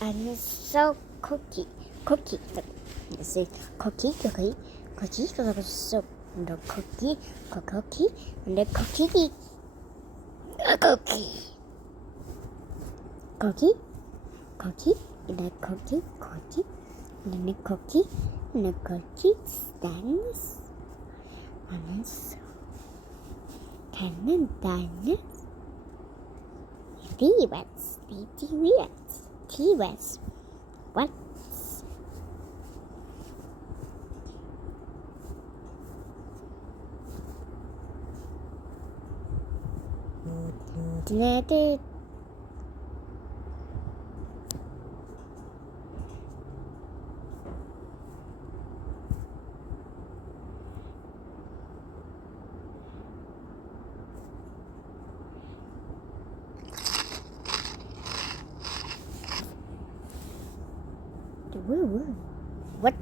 I'm so cookie. Say cookie. So the cookie, and the cookie, and the cookie, and the cookie stands on its 10 and 10. T-Rex. What? Woo. What?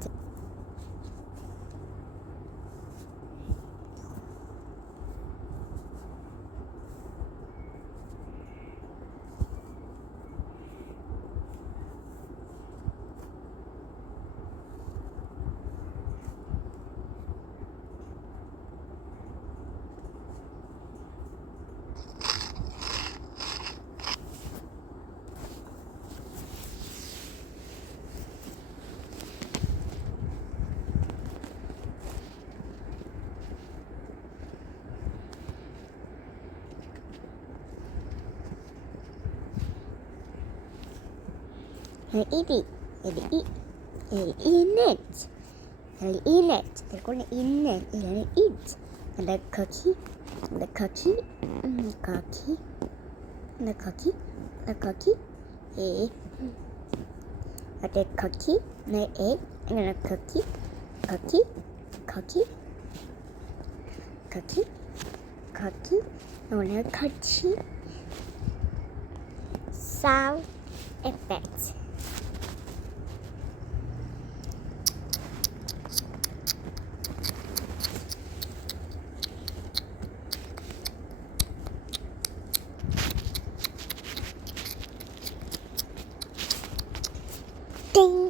Eat it. They're gonna eat. And the cookie, and the cookie, and the cookie, and the cookie, the cookie, and the cookie, and the egg, and the cookie, and the cookie. Sound effects. Ding!